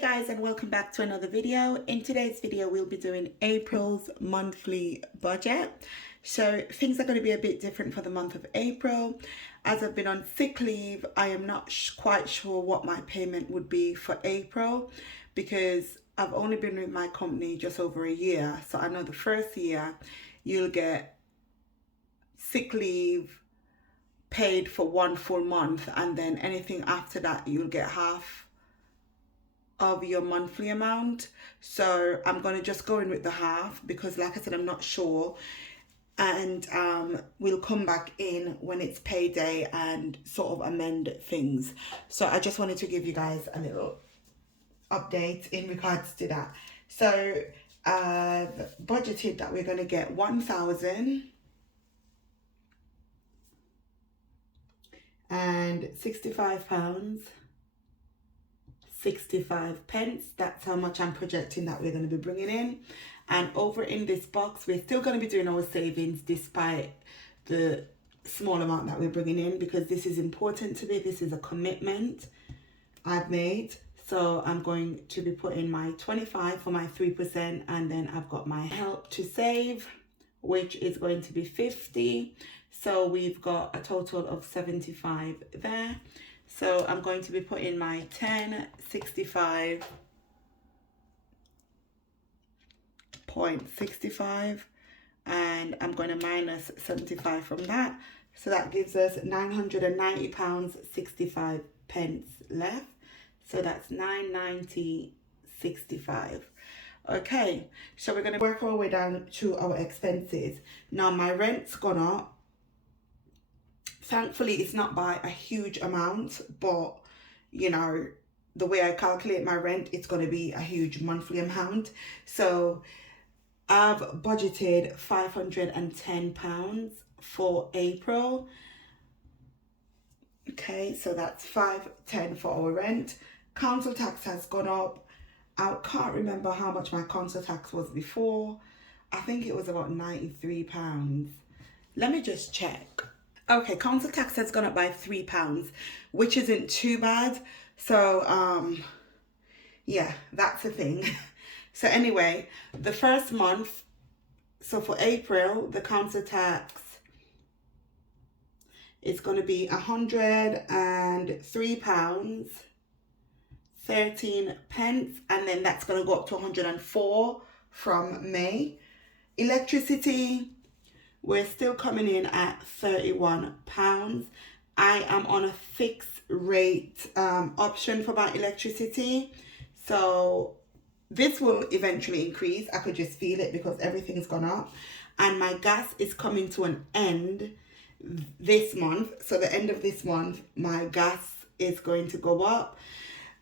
Guys, and welcome back to another video. In today's video we'll be doing April's monthly budget. So things are going to be a bit different for the month of April. As I've been on sick leave, I am not quite sure what my payment would be for April because I've only been with my company just over a year. So I know the first year you'll get sick leave paid for one full month, and then anything after that you'll get half of your monthly amount. So I'm going to just go in with the half because, like I said, I'm not sure, and we'll come back in when it's payday and sort of amend things. So I just wanted to give you guys a little update in regards to that. So I've budgeted that we're going to get £1,065 65 pence. That's how much I'm projecting that we're going to be bringing in. And over in this box, we're still going to be doing our savings despite the small amount that we're bringing in, because this is important to me. This is a commitment I've made. So I'm going to be putting my 25 for my 3%, and then I've got my help to save, which is going to be 50. So we've got a total of 75 there. So I'm going to be putting my 1065.65, and I'm going to minus 75 from that. So that gives us £990.65 left. So that's 990.65. Okay, so we're going to work our way down to our expenses. Now my rent's gone up. Thankfully, it's not by a huge amount, but you know, the way I calculate my rent, it's going to be a huge monthly amount. So I've budgeted £510 for April. Okay, so that's £510 for our rent. Council tax has gone up. I can't remember how much my council tax was before. I think it was about £93. Let me just check. Okay, council tax has gone up by £3, which isn't too bad. So, yeah, that's the thing. So anyway, the first month, so for April, the council tax is going to be £103.13, and then that's going to go up to 104 from May. Electricity, we're still coming in at £31. I am on a fixed rate option for my electricity. So this will eventually increase. I could just feel it because everything's gone up. And my gas is coming to an end this month. So the end of this month, my gas is going to go up.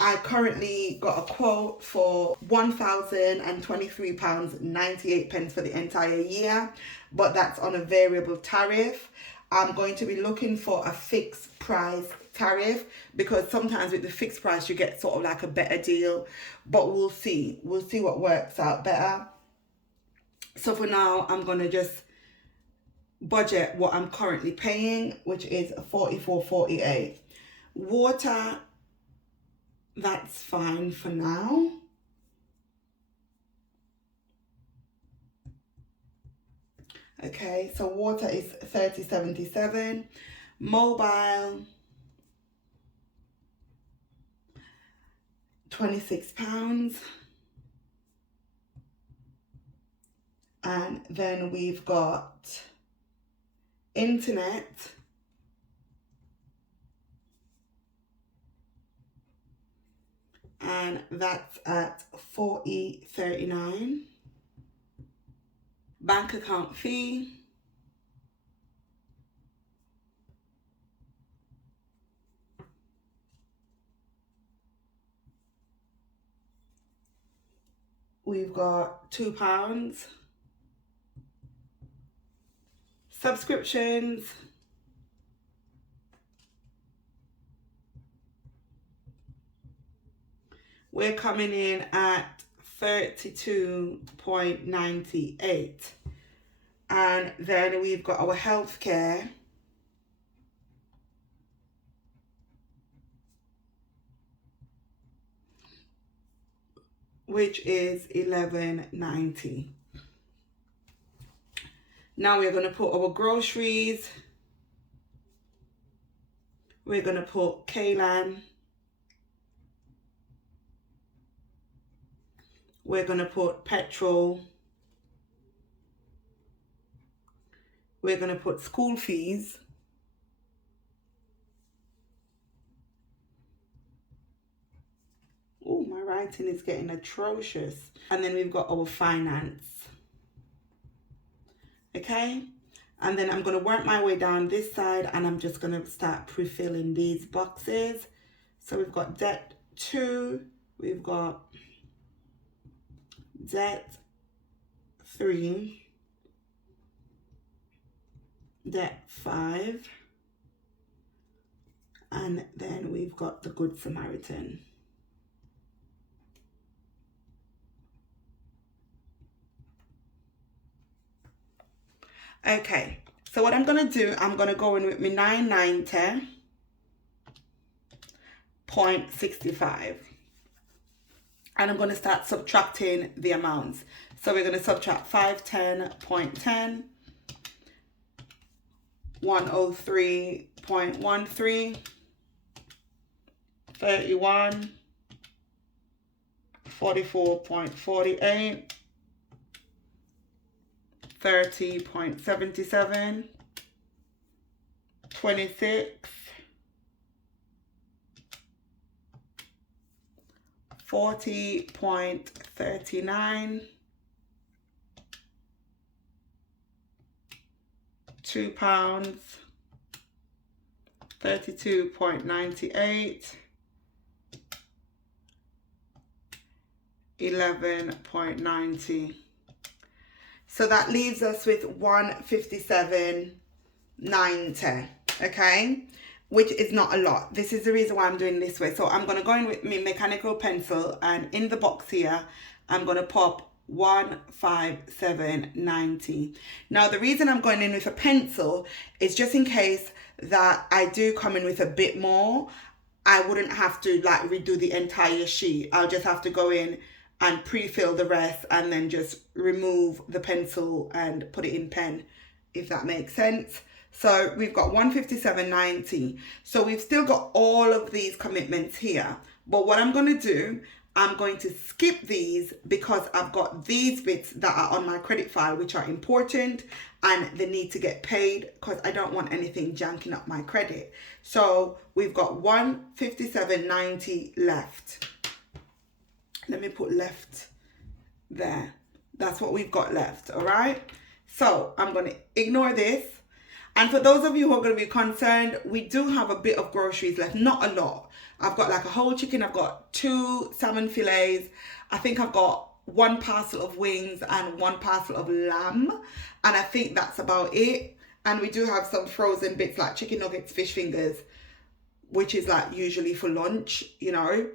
I currently got a quote for £1,023.98 for the entire year, but that's on a variable tariff. I'm going to be looking for a fixed price tariff because sometimes with the fixed price you get sort of like a better deal, but we'll see what works out better. So for now, I'm going to just budget what I'm currently paying, which is $44.48. Water, that's fine for now. Okay, so water is $30.77. Mobile, £26. And then we've got internet, and that's at $40.39. Bank account fee, we've got £2. Subscriptions, we're coming in at $32.98. And then we've got our healthcare, which is $11.90. Now we're going to put our groceries. We're going to put Kaylan. We're going to put petrol. We're going to put school fees. Oh, my writing is getting atrocious. And then we've got our finance. Okay? And then I'm going to work my way down this side and I'm just going to start pre-filling these boxes. So we've got debt 2, we've got debt 3, debt 5, and then we've got the Good Samaritan. Okay, so what I'm going to do, I'm going to go in with my 990.65. And I'm going to start subtracting the amounts. So we're going to subtract 510.10, 103.13, 31, 44.48, 30.77, 26, 40.39, £2, 32.98, 11.90. So that leaves us with 157.90, okay? Which is not a lot. This is the reason why I'm doing this way. So I'm going to go in with my mechanical pencil, and in the box here, I'm going to pop 157.90. Now, the reason I'm going in with a pencil is just in case that I do come in with a bit more, I wouldn't have to like redo the entire sheet. I'll just have to go in and pre-fill the rest and then just remove the pencil and put it in pen, if that makes sense. So we've got 157.90. So we've still got all of these commitments here. But what I'm going to do, I'm going to skip these because I've got these bits that are on my credit file, which are important and they need to get paid because I don't want anything janking up my credit. So we've got 157.90 left. Let me put left there. That's what we've got left, all right? So I'm going to ignore this. And for those of you who are going to be concerned, we do have a bit of groceries left, not a lot. I've got like a whole chicken, I've got 2 salmon fillets, I think I've got 1 parcel of wings and 1 parcel of lamb, and I think that's about it. And we do have some frozen bits like chicken nuggets, fish fingers, which is like usually for lunch, you know,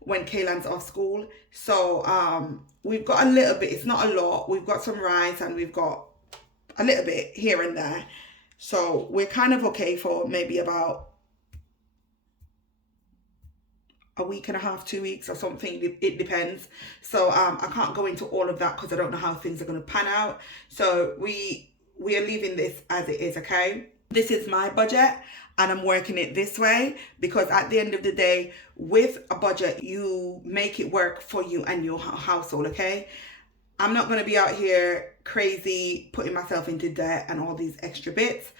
when Kaylan's off school. So we've got a little bit, it's not a lot. We've got some rice and we've got a little bit here and there. So we're kind of okay for maybe about a week and a half, 2 weeks or something. It depends. So I can't go into all of that because I don't know how things are going to pan out. So we are leaving this as it is, okay? This is my budget and I'm working it this way because at the end of the day, with a budget, you make it work for you and your household, okay? I'm not going to be out here crazy, putting myself into debt and all these extra bits.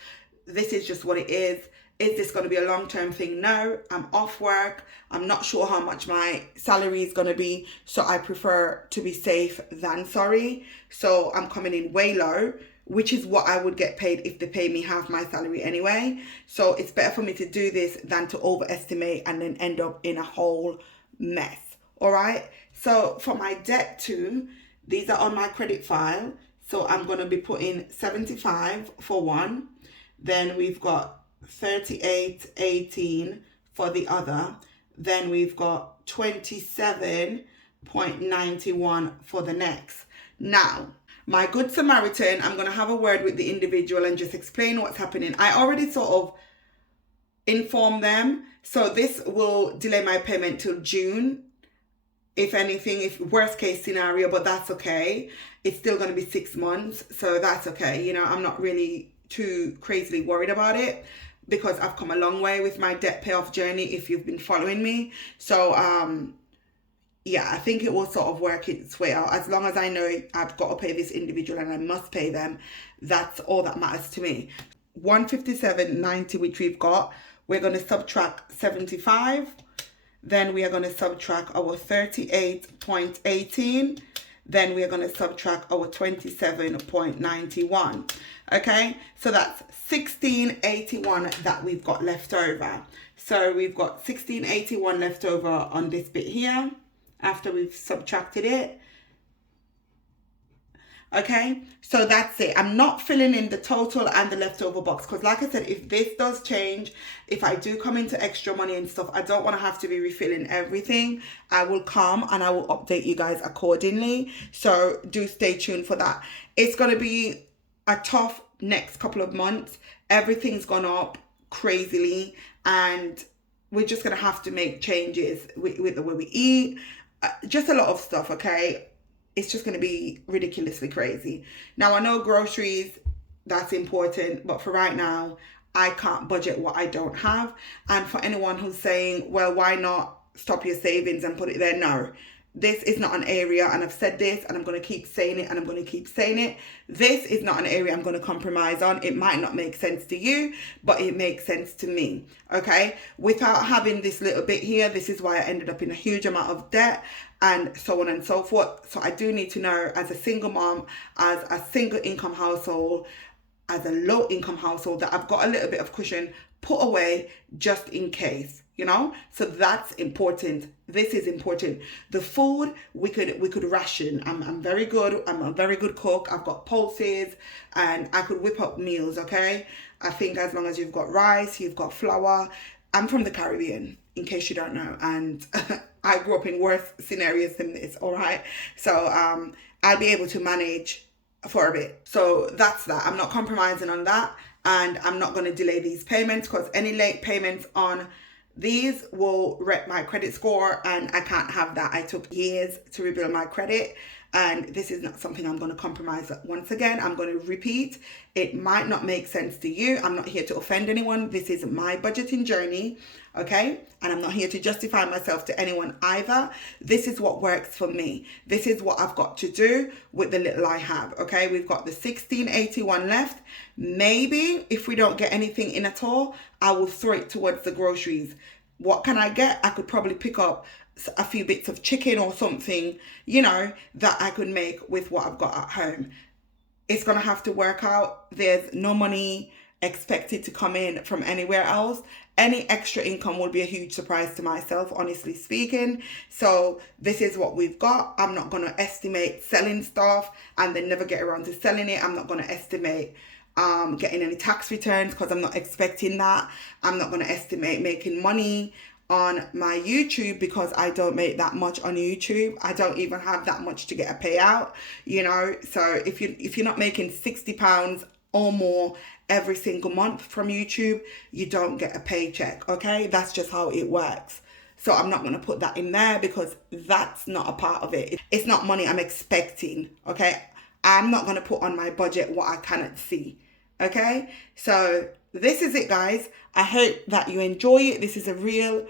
This is just what it is. Is this going to be a long-term thing? No, I'm off work. I'm not sure how much my salary is going to be. So I prefer to be safe than sorry. So I'm coming in way low, which is what I would get paid if they pay me half my salary anyway. So it's better for me to do this than to overestimate and then end up in a whole mess. All right. So for my debt too, these are on my credit file. So I'm going to be putting 75 for one. Then we've got 38.18 for the other. Then we've got 27.91 for the next. Now, my Good Samaritan, I'm going to have a word with the individual and just explain what's happening. I already sort of informed them. So this will delay my payment till June. if anything, if worst case scenario, but that's okay. It's still going to be 6 months, so that's okay. You know, I'm not really too crazily worried about it because I've come a long way with my debt payoff journey if you've been following me. So yeah, I think it will sort of work its way out. As long as I know I've got to pay this individual and I must pay them, that's all that matters to me. 157.90, which we've got, we're going to subtract 75. Then we are going to subtract our 38.18. Then we are going to subtract our 27.91. Okay, so that's 1681 that we've got left over. So we've got 1681 left over on this bit here after we've subtracted it. Okay, so that's it. I'm not filling in the total and the leftover box because, like I said, if this does change, if I do come into extra money and stuff, I don't want to have to be refilling everything. I will come and I will update you guys accordingly. So do stay tuned for that. It's going to be a tough next couple of months. Everything's gone up crazily and we're just going to have to make changes with the way we eat. Just a lot of stuff, okay? It's just going to be ridiculously crazy. Now, I know groceries, that's important, but for right now, I can't budget what I don't have. And for anyone who's saying, well, why not stop your savings and put it there? No, this is not an area, and I've said this, and I'm going to keep saying it, and I'm going to keep saying it. This is not an area I'm going to compromise on. It might not make sense to you, but it makes sense to me, okay? Without having this little bit here, this is why I ended up in a huge amount of debt, and so on and so forth. So I do need to know, as a single mom, as a single income household, as a low income household, that I've got a little bit of cushion put away just in case, you know? So that's important. This is important. The food we could ration. I'm very good. I'm a very good cook. I've got pulses and I could whip up meals, okay? I think as long as you've got rice, you've got flour. I'm from the Caribbean, in case you don't know, and I grew up in worse scenarios than this, all right? So I'll be able to manage for a bit. So that's that. I'm not compromising on that, and I'm not going to delay these payments because any late payments on these will wreck my credit score, and I can't have that. I took years to rebuild my credit, and this is not something I'm going to compromise. Once again, I'm going to repeat, it might not make sense to you. I'm not here to offend anyone. This is my budgeting journey, okay? And I'm not here to justify myself to anyone either. This is what works for me. This is what I've got to do with the little I have, okay? We've got the 1681 left. Maybe if we don't get anything in at all, I will throw it towards the groceries. What can I get? I could probably pick up a few bits of chicken or something, you know, that I could make with what I've got at home. It's going to have to work out. There's no money expected to come in from anywhere else. Any extra income will be a huge surprise to myself, honestly speaking. So this is what we've got. I'm not going to estimate selling stuff and then never get around to selling it. I'm not going to estimate getting any tax returns because I'm not expecting that. I'm not going to estimate making money on my YouTube because I don't make that much on YouTube. I don't even have that much to get a payout, you know. So if you're not making £60 or more every single month from YouTube, you don't get a paycheck, okay? That's just how it works. So I'm not going to put that in there because that's not a part of it. It's not money I'm expecting, okay? I'm not going to put on my budget what I cannot see, okay? So this is it, guys. I hope that you enjoy it. This is a real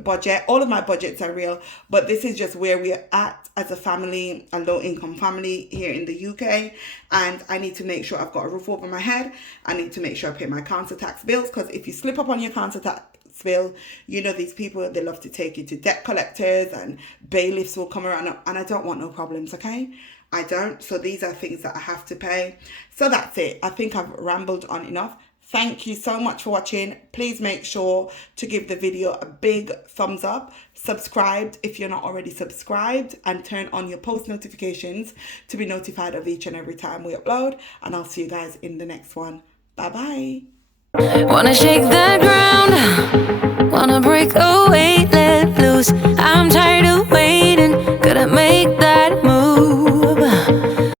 budget. All of my budgets are real, but this is just where we're at as a family, a low income family here in the UK. And I need to make sure I've got a roof over my head. I need to make sure I pay my council tax bills, because if you slip up on your council tax bill, you know, these people, they love to take you to debt collectors and bailiffs will come around, and I don't want no problems, okay? I don't. So these are things that I have to pay. So that's it. I think I've rambled on enough. Thank you so much for watching. Please make sure to give the video a big thumbs up. Subscribe if you're not already subscribed, and turn on your post notifications to be notified of each and every time we upload. And I'll see you guys in the next one. Bye-bye. Wanna shake the ground, wanna break away, let loose. I'm tired.